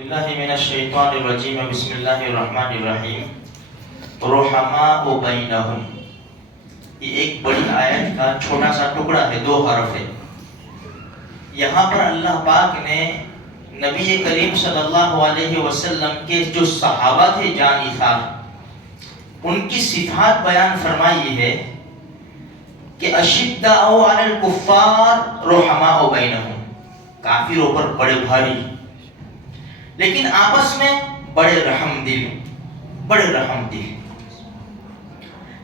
اللہ من الشیطان الرجیم بسم اللہ الرحمن الرحیم رحماء بینہم. یہ ایک بڑی آیت کا چھوٹا سا ٹکڑا ہے، 2 حرف ہے. یہاں پر اللہ پاک نے نبی کریم صلی اللہ علیہ وسلم کے جو صحابہ تھے جان نثار، ان کی صفات بیان فرمائی ہے کہ اشداء علی الکفار رحماء بینہم، کافروں پر بڑے بھاری لیکن آپس میں بڑے رحم دل.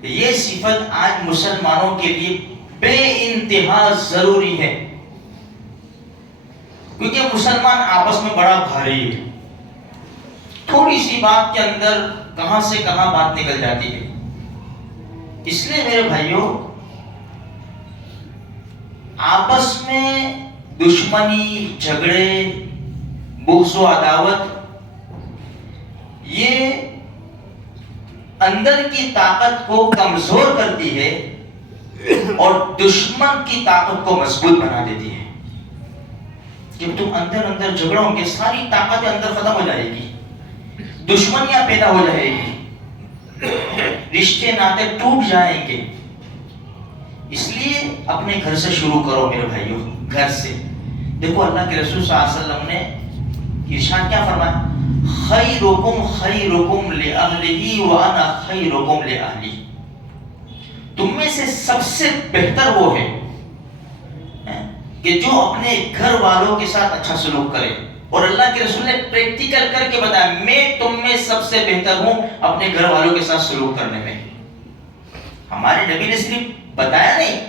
یہ صفت آج مسلمانوں کے لیے بے انتہا ضروری ہے، کیونکہ مسلمان آپس میں بڑا بھاری ہے. تھوڑی سی بات کے اندر کہاں سے کہاں بات نکل جاتی ہے. اس لیے میرے بھائیوں، آپس میں دشمنی، جھگڑے، بغض و عداوت، یہ اندر کی طاقت کو کمزور کرتی ہے اور دشمن کی طاقت کو مضبوط بنا دیتی ہے. جب تم اندر جھگڑو گے، ساری طاقتیں اندر ختم ہو جائے گی، دشمنیاں پیدا ہو جائے گی، رشتے ناطے ٹوٹ جائیں گے. اس لیے اپنے گھر سے شروع کرو میرے بھائیوں، گھر سے. دیکھو اللہ کے رسول صلی اللہ علیہ وسلم نے ارشاد کیا فرمایا؟ خیرکم لأہلہ وانا خیرکم لأہلی. تم میں سے سب سے بہتر وہ ہے کہ جو اپنے گھر والوں کے ساتھ اچھا سلوک کرے. اور اللہ کے رسول نے پریکٹیکل کر کے بتایا، میں تم میں سب سے بہتر ہوں اپنے گھر والوں کے ساتھ سلوک کرنے میں. ہمارے نبی نے صرف بتایا نہیں،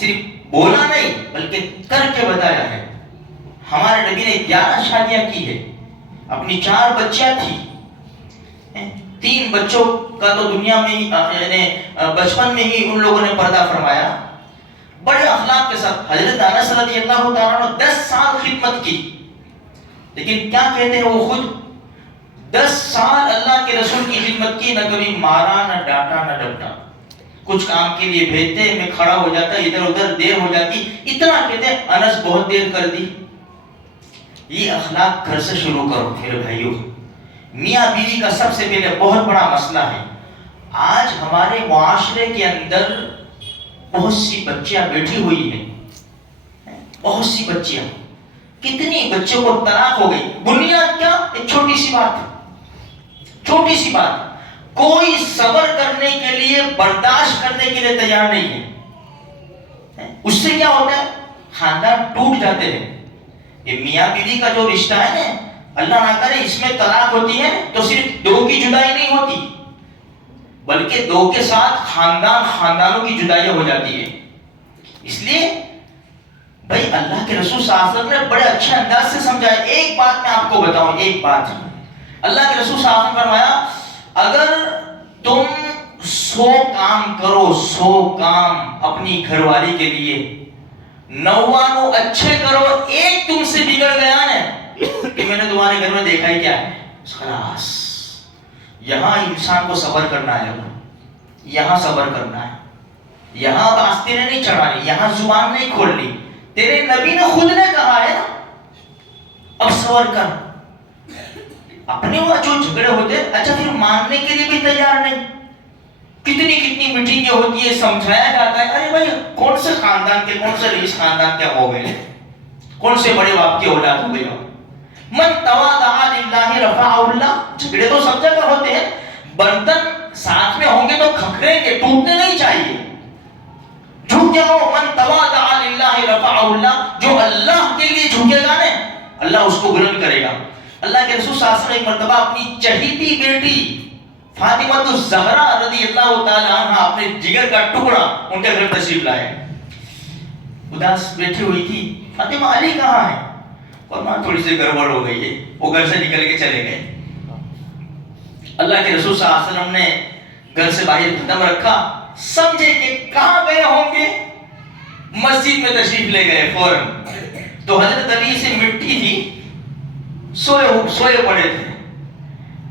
صرف بولا نہیں، بلکہ کر کے بتایا ہے. ہمارے نبی نے 11 شادیاں کی ہے، اپنی 4 بچیاں تھی. 3 بچوں کا تو دنیا میں ہی یعنی بچپن میں ہی ان لوگوں نے پردہ فرمایا، بڑے اخلاق کے ساتھ. حضرت انس رضی اللہ تعالیٰ عنہ 10 سال خدمت کی، لیکن کیا کہتے ہیں وہ خود، 10 سال اللہ کے رسول کی خدمت کی، نہ کبھی مارا، نہ ڈانٹا، نہ ڈپٹا. کچھ کام کے لیے بھیجتے، میں کھڑا ہو جاتا، ادھر ادھر دیر ہو جاتی، اتنا کہتے ہیں انس بہت دیر کر دی. یہ اخلاق گھر سے شروع کرو میرے بھائیوں. میاں بیوی کا سب سے پہلے بہت بڑا مسئلہ ہے. آج ہمارے معاشرے کے اندر بہت سی بچیاں بیٹھی ہوئی ہیں، بہت سی بچیاں. کتنی بچوں کو طلاق ہو گئی. بنیاد کیا؟ ایک چھوٹی سی بات. کوئی صبر کرنے کے لیے، برداشت کرنے کے لیے تیار نہیں ہے. اس سے کیا ہوتا ہے؟ خاندان ٹوٹ جاتے ہیں. یہ میاں بیوی کا جو رشتہ ہے نا، اللہ نہ کرے اس میں طلاق ہوتی ہے تو صرف 2 کی جدائی نہیں ہوتی، بلکہ 2 کے ساتھ خاندانوں کی جدائی ہو جاتی ہے. اس لیے بھائی اللہ کے رسول صلی اللہ علیہ وسلم نے بڑے اچھے انداز سے سمجھایا. ایک بات میں آپ کو بتاؤں، ایک بات. اللہ کے رسول صلی اللہ علیہ وسلم نے فرمایا، اگر تم 100 کام کرو، 100 کام اپنی گھر والی کے لیے، 99 اچھے کرو، ایک تم سے بگڑ گیا ہے کہ میں نے تمہارے گھر میں دیکھا ہی کیا ہے، خلاص. یہاں انسان کو صبر کرنا ہے، یہاں صبر کرنا ہے، یہاں آستین نہیں چڑھانی، یہاں زبان نہیں کھولنی. تیرے نبی نے خود نے کہا ہے نا، اب صبر کر. اپنے وہاں جو جھگڑے ہوتے ہیں، اچھا پھر ماننے کے لیے بھی تیار نہیں. کتنی میٹنگیں ہوتی ہے، سمجھایا جاتا ہے، ارے بھائی کون سے خاندان کے، کون سے رئیس خاندان کے ہو گئے، کون سے بڑے باپ کی اولاد ہو گئی ہو. من تواضع للہ رفعہ اللہ. جھگڑے تو سب جگہ ہوتے ہیں، برتن ساتھ میں ہوں گے تو کھکریں گے، ٹوٹنے نہیں چاہیے. جھک جاؤ. من تواضع للہ رفعہ اللہ. جو اللہ کے لیے جھکے گا نا، اللہ اس کو بلند کرے گا. اللہ کے رسول صلی اللہ علیہ وسلم ایک مرتبہ اپنی چہیتی بیٹی فاطمہ الزہرا رضی اللہ تعالی عنہ، اپنے جگر کا ٹکڑا، ان کے گھر تشریف لائے. اداس بیٹھی ہوئی تھی. فاطمہ علی کہاں ہے؟ اور ماں تھوڑی سی گڑبڑ ہو گئی ہے، وہ گھر سے نکل کے چلے گئے. اللہ کے رسول صلی اللہ علیہ وسلم نے گھر سے باہر قدم رکھا، سمجھے کہ کہاں گئے ہوں گے، مسجد میں تشریف لے گئے فوراً. تو حضرت علی سے مٹی تھی، سوئے پڑے تھے.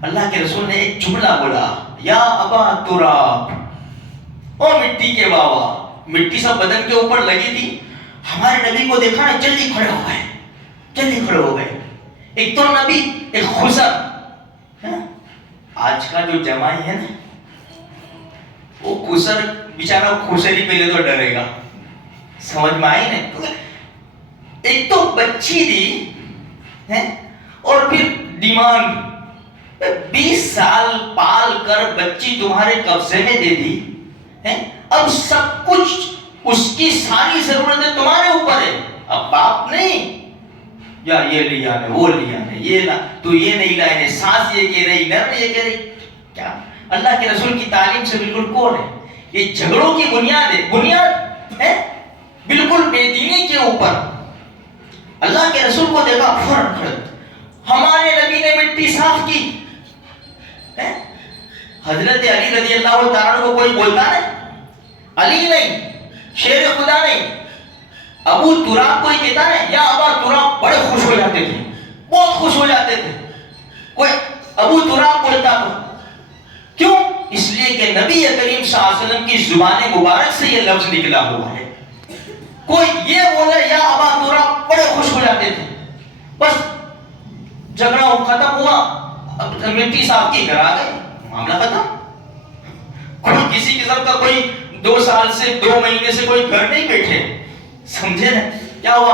اللہ کے رسول نے ایک جملہ بولا، یا ابا تراب، او مٹی کے بابا. مٹی سب بدن کے اوپر لگی تھی. ہمارے نبی کو دیکھا نا، جلدی کھڑے ہو گئے. ایک تو نبی، ایک خسر. آج کا جو جمائی ہے نا وہ خسر بیچارہ خسر ہی پہلے تو ڈرے گا. سمجھ میں آئی نہیں؟ ایک تو بچی دی اور پھر ڈیمانڈ. 20 سال پال کر بچی تمہارے قبضے میں دے دی، اب سب کچھ اس کی ساری ضرورتیں تمہارے اوپر ہے. اب باپ نہیں یا یہ لیا ہے وہ لیا ہے یہ لا تو یہ نہیں لائے نے، سانس یہ کہہ رہی، نرم یہ کہہ رہی. کیا اللہ کے رسول کی تعلیم سے بالکل کون ہے؟ یہ جھگڑوں کی بنیاد ہے، بنیاد ہے بالکل بے دینی کے اوپر. اللہ کے رسول کو دیکھا فوراً کھڑے. ہمارے نبی نے مٹی صاف کی. حضرت علی رضی اللہ تعالیٰ کو کوئی بولتا نہیں، علی نہیں، شیر خدا نہیں، ابو تراب کوئی کہتا نہیں یا ابا تراب، بڑے خوش ہو جاتے تھے، بہت خوش ہو جاتے تھے. کوئی ابو تراب بولتا تو کیوں؟ اس لیے کہ نبی کریم صلی اللہ علیہ وسلم کی زبان مبارک سے یہ لفظ نکلا ہوا ہے. کوئی یہ بولے یا ابا تراب، بڑے خوش ہو جاتے تھے. بس جھگڑا ختم ہوا، اب مٹی صاف کی، گھر آ گئے، معاملہ ختم. کوئی کسی قسم کا کوئی 2 سال سے 2 مہینے سے کوئی گھر نہیں بیٹھے. سمجھے نا کیا ہوا؟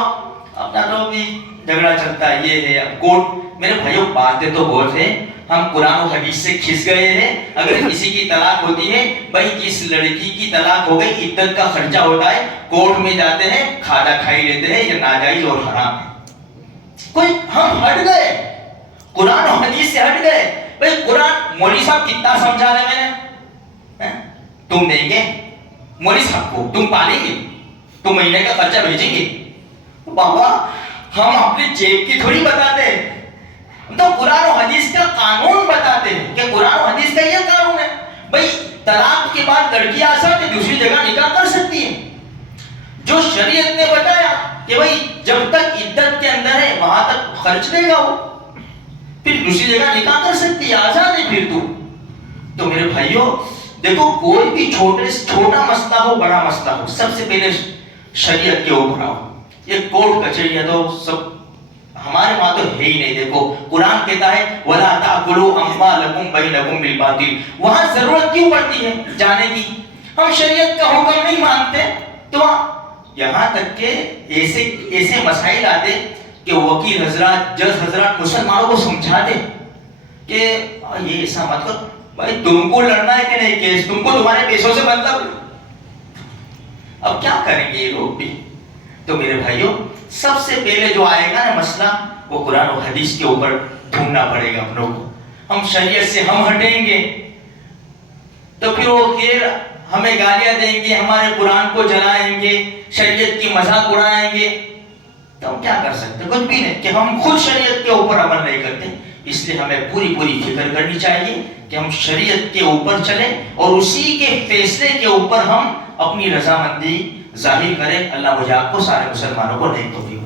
اپنا تو بھی جھگڑا چلتا ہے، یہ ہے. اب کوٹ میرے بھائیوں باتیں تو بہت ہیں، ہم قرآن و حدیث سے کھس گئے ہیں. اگر کسی کی طلاق ہوتی ہے، بھائی جس لڑکی کی طلاق ہو گئی عدت کا خرچہ ہوتا ہے، کورٹ میں جاتے ہیں، کھانا کھائی لیتے ہیں، یہ ناجائز اور حرام ہے. کوئی ہم ہٹ گئے، قرآن و حدیث سے ہٹ گئے. بھائی قرآن مولوی صاحب کتنا سمجھا دے میں نے، تم دیں گے مولوی صاحب کو، تم پالیں گے، تم مہینے کا خرچہ بھیجیں گے. بابا ہم اپنی جیب کی تھوڑی بتاتے ہیں، تو قرآن و حدیث کا قانون بتاتے ہیں کہ قرآن و حدیث کا یہ قانون ہے. بھائی طلاق کے بعد لڑکی آسان ہے، دوسری جگہ نکاح کر سکتی ہے. جو شریعت نے بتایا کہ بھائی جب تک عدت کے اندر ہے وہاں تک خرچ دے گا وہ، پھر دوسری جگہ نکاح کر سکتی ہے، آزاد ہے پھر تو میرے بھائیوں دیکھو کوئی بھی چھوٹا مسئلہ ہو بڑا مسئلہ ہو، سب سے پہلے شریعت کے اوپر آؤ. یہ کورٹ کچہری تو سب ہمارے وہاں تو ہے ہی نہیں. دیکھو قرآن کہتا ہے وَلَا تَأْكُلُوا أَمْوَالَكُمْ بَيْنَكُمْ بِالْبَاطِلِ. وہاں ضرورت کیوں پڑتی ہے جانے کی؟ ہم شریعت کا حکم نہیں مانتے تو یہاں تک کہ ایسے مسائل آتے کہ وکیل حضرات، جج حضرات مسلمانوں کو سمجھاتے کہ یہ ایسا مت کر. بھائی تم کو لڑنا ہے کہ نہیں کیس، تم کو تمہارے پیسوں سے مطلب. اب کیا کریں گے یہ لوگ بھی؟ تو میرے بھائیوں سب سے پہلے جو آئے گا نا مسئلہ وہ قرآن و حدیث کے اوپر ڈھونڈنا پڑے گا ہم لوگ کو. ہم شریعت سے ہم ہٹیں گے تو پھر وہ پھر ہمیں گالیاں دیں گے، ہمارے قرآن کو جلائیں گے، شریعت کی مذاق اڑائیں گے. تو ہم کیا کر سکتے؟ کچھ بھی نہیں، کہ ہم خود شریعت کے اوپر عمل نہیں کرتے. اس لیے ہمیں پوری فکر کرنی چاہیے کہ ہم شریعت کے اوپر چلیں اور اسی کے فیصلے کے اوپر ہم اپنی رضامندی ظاہر کریں. اللہ مجھے آپ کو سارے مسلمانوں کو نیک توفیق